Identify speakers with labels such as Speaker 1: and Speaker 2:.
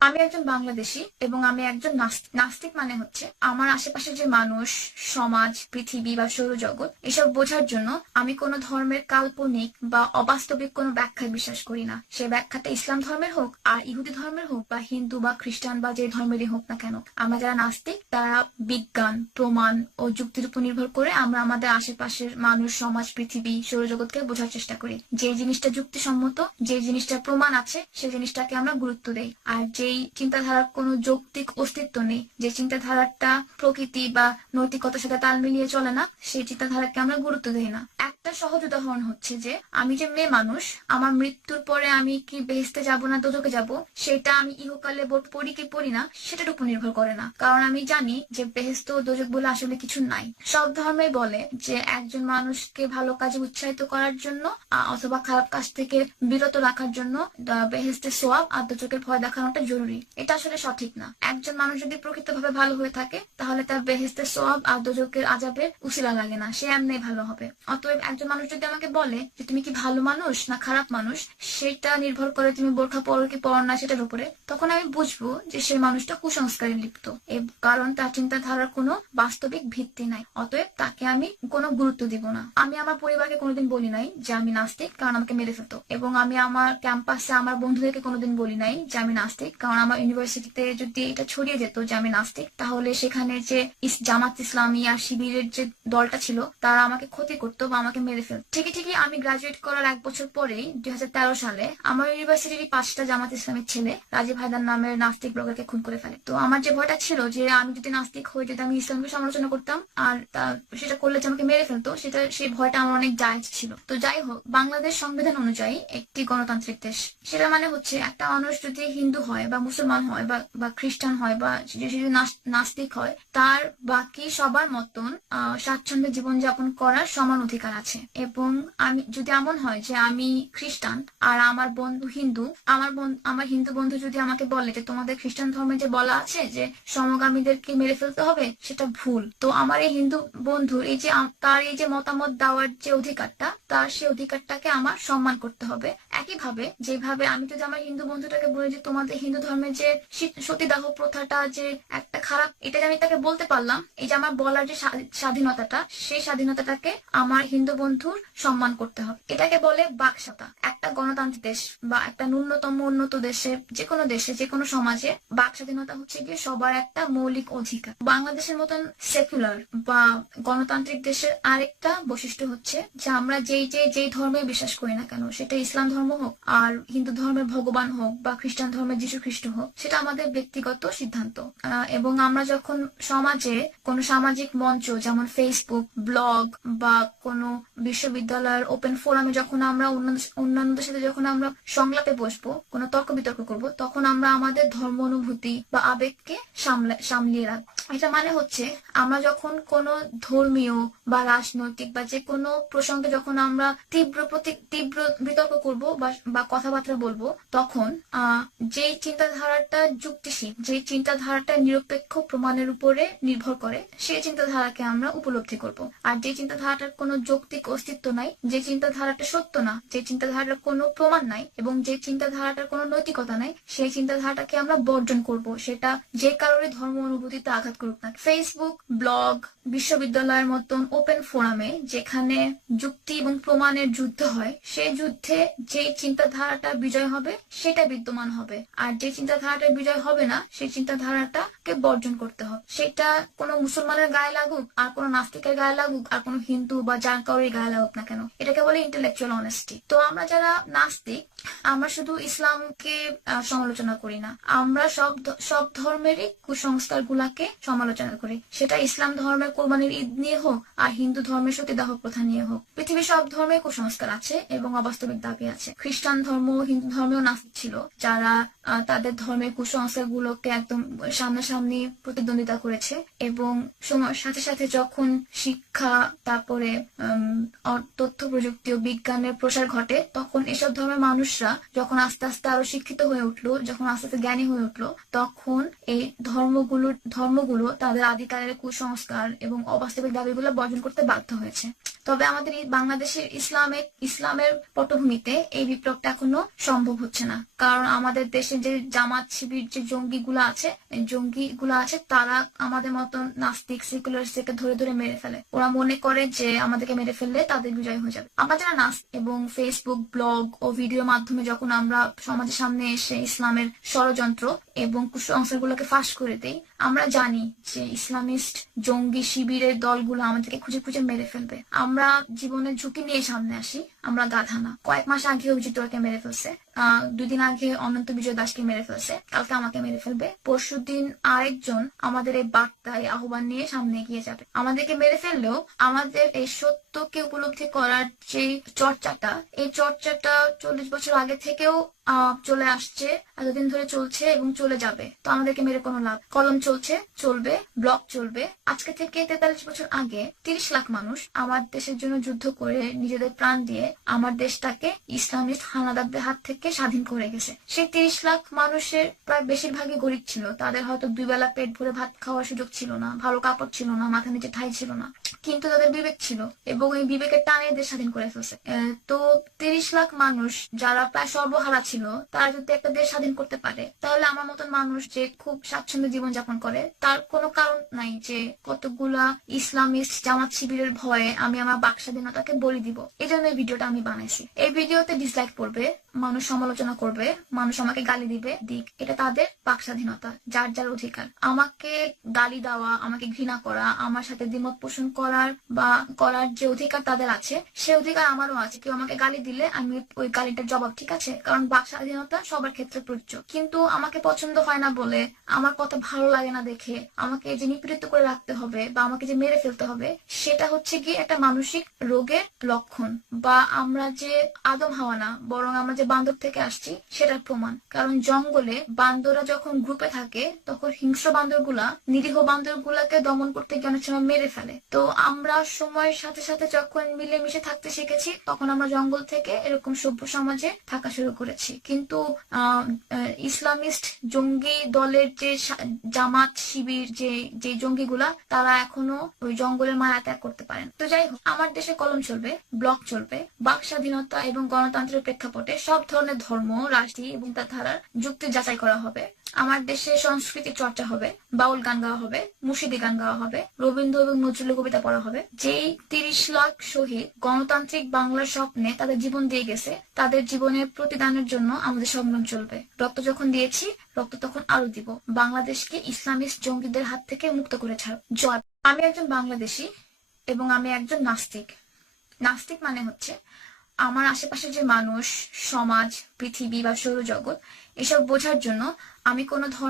Speaker 1: আমি একজন বাংলাদেশী এবং আমি একজন নাস্তিক মানে হচ্ছে আমার আশেপাশে যে মানুষ, সমাজ, পৃথিবী বা সৌরজগৎ, এসব বোঝার জন্য আমি কোনো ধর্মের কাল্পনিক বা অবাস্তবিক কোনো ব্যাখ্যায় বিশ্বাস করি না। সে ব্যাখ্যাটা ইসলাম ধর্মের হোক আর ইহুদি ধর্মের হোক বা হিন্দু বা খ্রিস্টান বা যে ধর্মেরই হোক না কেন, আমরা যারা নাস্তিক, তারা বিজ্ঞান, প্রমাণ ও যুক্তির উপর নির্ভর করে আমরা আমাদের আশেপাশের মানুষ, সমাজ, পৃথিবী, সৌরজগৎকে বোঝার চেষ্টা করি। যে জিনিসটা যুক্তিসম্মত, যে জিনিসটা প্রমাণ আছে সেই জিনিসটাকে আমরা গুরুত্ব দেই। আর যেই চিন্তাধারার কোনো যৌক্তিক অস্তিত্ব নেই। যে চিন্তাধারাটা প্রকৃতি বা নৈতিকতার সাথে তাল মিলিয়ে চলে না, সেই চিন্তাধারাকে আমরা গুরুত্ব দেই না। একটা সহজ উদাহরণ হচ্ছে যে, আমি যে মেয়ে মানুষ, আমার মৃত্যুর পরে আমি কি বেহেস্তে যাব না দোজকে যাব? সেটা আমি ইহকালে বোর্ড পড়ি কি পড়ি না, সেটার উপর নির্ভর করে না। কারণ আমি জানি যে বেহেস্ত দোজক বলে আসলে কিছু নাই। সব ধর্মে বলে যে, একজন মানুষকে ভালো কাজে উৎসাহিত করার জন্য অথবা খারাপ কাজ থেকে বিরত রাখার জন্য বেহেস্তের সোয়াব আর দোজকের ভয় দেখানোটা জরুরি। এটা আসলে সঠিক না। একজন মানুষ যদি প্রকৃতভাবে ভালো হয়ে থাকে, তাহলে তার বেহেস্তের সোয়াব আর দোজকের আজাবের উসিলা লাগে না। সে এমনি ভালো হবে। অতএব একজন মানুষ যদি আমাকে বলে যে, তুমি কি ভালো মানুষ না খারাপ মানুষ? সেটা নির্ভর করে তুমি বোরখা পরো কি পরো না সেটার উপরে। তখন আমি বুঝব যে সেই মানুষটা কুসংস্কারে লিপ্ত। এব- কারণ তার চিন্তাধারার কোনো বাস্তবিক ভিত্তি নাই। অতএব তাকে আমি কোনো গুরুত্ব দিব না। আমি আমার পরিবারকে কোনোদিন বলি নাই যে, আমি নাস্তিক কারণ আমাকে মেরে ফেলতো। এবং আমি আমার ক্যাম্পাসে আমার বন্ধুদেরকে কোনোদিন বলি নাই যে, আমি নাস্তিক কারণ আমার ইউনিভার্সিটিতে যদি এটা ছড়িয়ে যেত যে আমি নাস্তিক, তাহলে সেখানে যে জামাত ইসলামী আর শিবিরের যে দলটা ছিল, তারা আমাকে ক্ষতি করতো বা আমাকে মেরে ফেলতো। ঠিকই ঠিকই আমি গ্রাজুয়েট করার এক বছর পরেই দুই সালে আমার ইউনিভার্সিটির পাঁচটা জামাত ইসলামের ছেলে রাজীব হায়দার নামের নাস্তিক ব্লগারকে খুন করে ফেলে। তো আমার যে ভয়টা ছিল যে আমি যদি নাস্তিক হয়ে যদি আমি ইসলামকে সমালোচনা করতাম আর সেটা করলে যে আমাকে মেরে ফেলতো, সেটা, সেই ভয়টা আমার অনেক জায়জ ছিল। তো যাই হোক, বাংলাদেশ সংবিধান অনুযায়ী একটি গণতান্ত্রিক দেশ সেটা মানে হচ্ছে একটা মানুষ যদি হিন্দু হয় বা মুসলমান হয় বা বা খ্রিস্টান হয় বা যে যদি নাস্তিক হয়, তার বাকি সবার মতন স্বাচ্ছন্দ্যে জীবনযাপন করার সমান অধিকার আছে। এবং আমি, যদি এমন হয় যে আমি খ্রিস্টান আর আমার বন্ধু হিন্দু, আমার আমার হিন্দু বন্ধু যদি আমাকে বলে যে তোমাদের খ্রিস্টান ধর্মে যে বলা আছে যে সমগামীদেরকে মেরে ফেলতে হবে, সেটা ভুল। তো আমার এই হিন্দু বন্ধুর এই যে তার এই যে মতামত দেওয়ার যে অধিকারটা, তার সেই অধিকারটাকে আমার সম্মান করতে হবে। একইভাবে, যেভাবে আমি যদি আমার হিন্দু বন্ধুটাকে বলি যে তোমাদের হিন্দু ধর্মে যে সতীদাহ প্রথাটা যে একটা খারাপ, এটা আমি তাকে বলতে পারলাম, এই যে আমার বলার যে স্বা- স্বাধীনতাটা, সেই স্বাধীনতাটাকে আমার হিন্দু বন্ধুর সম্মান করতে হবে। এটাকে বলে বাকস্বাতা একটা গণতান্ত্রিক দেশ বা একটা ন্যূনতম উন্নত দেশে যে কোনো দেশে যে কোনো সমাজে বাক স্বাধীনতা হচ্ছে গিয়ে সবার একটা মৌলিক অধিকার। বাংলাদেশের মতন সেকুলার বা গণতান্ত্রিক দেশের আরেকটা বৈশিষ্ট্য হচ্ছে যে আমরা যেই যে যেই ধর্মে বিশ্বাস করি না কেন, সেটা ইসলাম ধর্ম হোক, আর হিন্দু ধর্মের ভগবান হোক বা খ্রিস্টান ধর্মের যীশু খ্রিস্ট হোক সেটা আমাদের ব্যক্তিগত সিদ্ধান্ত। এবং আমরা যখন সমাজে কোন সামাজিক মঞ্চ, যেমন ফেসবুক ব্লগ বা কোনো বিশ্ববিদ্যালয়ের ওপেন ফোরামে যখন আমরা অন্যান্য- অন্যান্যদের সাথে যখন আমরা সংলাপে বসবো, কোনো তর্ক বিতর্ক করব, তখন আমরা আমাদের ধর্ম অনুভূতি বা আবেগকে সামলা, সামলিয়ে রাখব এটা মানে হচ্ছে আমরা যখন কোনো ধর্মীয় বা রাজনৈতিক বা যে কোনো প্রসঙ্গে যখন আমরা তীব্র প্রতি, তীব্র বিতর্ক করব বা কথাবার্তা বলব, তখন যেই চিন্তাধারাটা যুক্তিশীল যে চিন্তাধারাটা নিরপেক্ষ প্রমাণের উপরে নির্ভর করে, সেই চিন্তাধারাকে আমরা উপলব্ধি করব। আর যে চিন্তাধারাটার কোনো যৌক্তিক অস্তিত্ব নাই, যে চিন্তাধারাটা সত্য না, যে চিন্তাধারাটার কোনো প্রমাণ নাই এবং যে চিন্তাধারাটার কোনো নৈতিকতা নাই, সেই চিন্তাধারাটাকে আমরা বর্জন করব। সেটা যে কারোরই ধর্ম অনুভূতিতে আঘাত করুক না ফেসবুক ব্লগ বিশ্ববিদ্যালয়ের মতন ওপেন ফোরামে যেখানে যুক্তি এবং প্রমাণের যুদ্ধ হয়, সেই যুদ্ধে যে চিন্তাধারাটা বিজয় হবে, সেটা বিদ্যমান হবে। আর যে চিন্তাধারাটা বিজয় হবে না, সেই চিন্তাধারাটাকে বর্জন করতে হবে। সেটা কোনো মুসলমানের গায়ে লাগুক, আর কোনো নাস্তিকের গায়ে লাগুক, আর কোনো হিন্দু বা যার কারোর গায়ে লাগুক না কেন। এটাকে বলে ইন্টেলেকচুয়াল অনেস্টি তো আমরা যারা নাস্তিক, আমরা শুধু ইসলামকে সমালোচনা করি না। আমরা সব সব ধর্মেরই কুসংস্কার গুলাকে সমালোচনা করি। সেটা ইসলাম ধর্মের কোরবানির ঈদ নিয়ে হোক আর হিন্দু ধর্মের সতীদাহ প্রথা নিয়ে হোক। পৃথিবীর সব ধর্মে কুসংস্কার আছে এবং অবাস্তবিক দাবি আছে। খ্রিস্টান ধর্ম হিন্দু ধর্মেও নাস্তিক ছিল। যারা তাদের ধর্মের কুসংস্কার গুলোকে একদম সামনাসামনি প্রতিদ্বন্দ্বিতা করেছে এবং সময়ের সাথে সাথে যখন শিক্ষা, তারপরে তথ্য প্রযুক্তি ও বিজ্ঞানের প্রসার ঘটে, তখন এসব ধর্মের মানুষরা যখন আস্তে আস্তে আরও শিক্ষিত হয়ে উঠল, যখন আস্তে আস্তে জ্ঞানী হয়ে উঠল, তখন এই ধর্মগুলোর ধর্মগুলো দেশগুলো তাদের আদিকালের কুসংস্কার এবং অবাস্তবিক দাবিগুলো বর্জন করতে বাধ্য হয়েছে। তবে আমাদের বাংলাদেশের ইসলামিক ইসলামের পটভূমিতে এই বিপ্লবটা এখনও সম্ভব হচ্ছে না। কারণ আমাদের দেশে যে জামাত শিবির যে জঙ্গি জঙ্গিগুলো আছে, এই জঙ্গিগুলো আছে, তারা আমাদের মতন নাস্তিক সেকুলারকে ধরে ধরে মেরে ফেলে। ওরা মনে করে যে আমাদেরকে মেরে ফেললে তাদের বিজয় হয়ে যাবে। আমরা যারা নাস, এবং ফেসবুক ব্লগ ও ভিডিওর মাধ্যমে যখন আমরা সমাজের সামনে এসে ইসলামের ষড়যন্ত্র এবং কুসংস্কারগুলোকে ফাঁস করে দেই। আমরা জানি যে ইসলামিস্ট, জঙ্গি, শিবিরের দলগুলো আমাদেরকে খুঁজে খুঁজে মেরে ফেলবে। আমরা জীবনের ঝুঁকি নিয়ে সামনে আসি। আমরা গাধা না। কয়েক মাস আগে অভিজিৎ তোরকে মেরে ফেলছে। দুদিন আগে অনন্ত বিজয় দাসকে মেরে ফেলছে। কালকে আমাকে মেরে ফেলবে। পরশু দিন আরেকজন আমাদের এই বার্তায় আহ্বান নিয়ে সামনে এগিয়ে যাবে। আমাদেরকে মেরে ফেললেও আমাদের এই সত্যকে উপলব্ধি করার যে চর্চাটা, এই চর্চাটা চল্লিশ বছর আগে থেকেও চলে আসছে, এতদিন ধরে চলছে এবং চলে যাবে। তো আমাদেরকে মেরে কোনো লাভ, কলম চলছে, চলবে, ব্লক চলবে। আজকে থেকে তেতাল্লিশ বছর আগে তিরিশ লাখ মানুষ আমার দেশের জন্য যুদ্ধ করে নিজেদের প্রাণ দিয়ে আমার দেশটাকে ইসলামিস্ট হানাদারদের হাত থেকে স্বাধীন করে গেছে। সেই তিরিশ লাখ মানুষের প্রায় বেশিরভাগই গরিব ছিল। তাদের হয়তো দুই বেলা পেট ভরে ভাত খাওয়ার সুযোগ ছিল না, ভালো কাপড় ছিল না, মাথা নিচে ঠাই ছিল না। কিন্তু তাদের বিবেক ছিল এবং এই বিবেকের টানে এদের স্বাধীন করে ফেলছে। তো তিরিশ লাখ মানুষ যারা প্রায় সর্বহারা ছিল, তারা যদি একটা দেশ স্বাধীন করতে পারে, তাহলে আমার মতন মানুষ যে খুব স্বাচ্ছন্দ্য জীবন যাপন করে, তার কোনো কারণ নাই যে কতগুলা ইসলামিস্ট জামাত শিবিরের ভয়ে আমি আমার বাক স্বাধীনতাকে বলি দিব। এই জন্য এই ভিডিওটা আমি বানাইছি। এই ভিডিওতে ডিসলাইক পড়বে মানুষ সমালোচনা করবে, মানুষ আমাকে গালি দিবে, দিক এটা তাদের বাক স্বাধীনতা, যার যার অধিকার। আমাকে গালি দেওয়া, আমাকে ঘৃণা করা, আমার সাথে দ্বিমত পোষণ করার বা করার যে অধিকার তাদের আছে, সে অধিকার আমারও আছে। কেউ আমাকে গালি দিলে আমি ওই গালিটার জবাব, ঠিক আছে? কারণ বাক স্বাধীনতা সবার ক্ষেত্রে প্রযোজ্য। কিন্তু আমাকে পছন্দ হয় না বলে, আমার কথা ভালো লাগে না দেখে, আমাকে যে নিপীড়িত করে রাখতে হবে বা আমাকে যে মেরে ফেলতে হবে, সেটা হচ্ছে কি একটা মানসিক রোগের লক্ষণ। বা আমরা যে আদম হাওয়া না, বরং আমরা যে বান্দর থেকে আসছি, সেটার প্রমাণ। কারণ জঙ্গলে বান্দররা যখন গ্রুপে থাকে, তখন হিংস্র বান্দরগুলা, নিরীহ বান্দরগুলাকে দমন করতে গিয়ে অনেক সময় মেরে ফেলে। তো আমরা সময়ের সাথে সাথে যখন মিলেমিশে থাকতে শিখেছি, তখন আমরা জঙ্গল থেকে এরকম সভ্য সমাজে থাকা শুরু করেছি। কিন্তু ইসলামিস্ট জঙ্গি দলের যে জামাত শিবির যে যে জঙ্গিগুলা, তারা এখনও ওই জঙ্গলের মায়া ত্যাগ করতে পারেন তো যাই হোক, আমার দেশে কলম চলবে, ব্লক চলবে, বাক স্বাধীনতা এবং গণতন্ত্রের প্রেক্ষাপটে সব ধরনের ধর্ম, রাজনীতি এবং তার ধারার যুক্তি যাচাই করা হবে। আমার দেশে সংস্কৃতি চর্চা হবে, বাউল গান গাওয়া হবে, মুর্শিদি গান গাওয়া হবে, রবীন্দ্র এবং নজরুলের কবিতা পড়া হবে। যেই তিরিশ লাখ শহীদ গণতান্ত্রিক বাংলার স্বপ্নে তাদের জীবন দিয়ে গেছে, তাদের জীবনের প্রতিদানের জন্য আমাদের সংগ্রাম চলবে। রক্ত যখন দিয়েছি, রক্ত তখন আরও দিব। বাংলাদেশকে ইসলামিস্ট জঙ্গিদের হাত থেকে মুক্ত করে ছাড়। জয়। আমি একজন বাংলাদেশি এবং আমি একজন নাস্তিক। নাস্তিক মানে হচ্ছে আমার আশেপাশে যে মানুষ সমাজ পৃথিবী বা সৌরজগৎ এসব বোঝার জন্য আমি কোনো ধর্ম